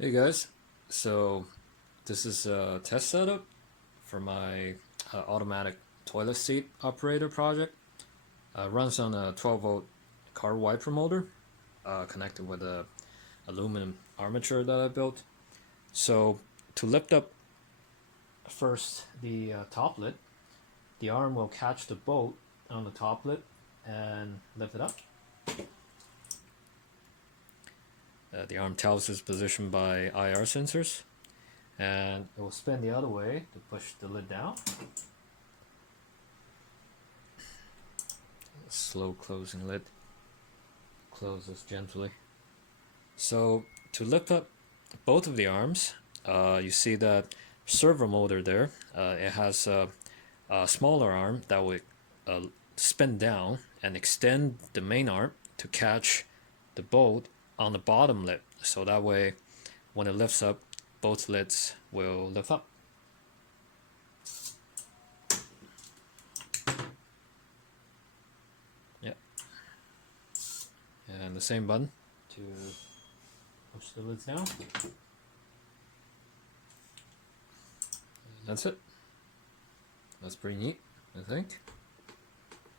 Hey guys, so this is a test setup for my automatic toilet seat operator project. Runs on a 12-volt car wiper motor connected with a aluminum armature that I built. So to lift up first the top lid, the arm will catch the bolt on the top lid and lift it up. The arm tells its position by IR sensors, and it will spin the other way to push the lid down. Slow closing lid. Closes gently. So to lift up both of the arms, you see that servo motor there. It has a smaller arm that will spin down and extend the main arm to catch the bolt on the bottom lid. So that way, when it lifts up, both lids will lift up. Yep. And the same button to push the lids down. And that's it. That's pretty neat, I think.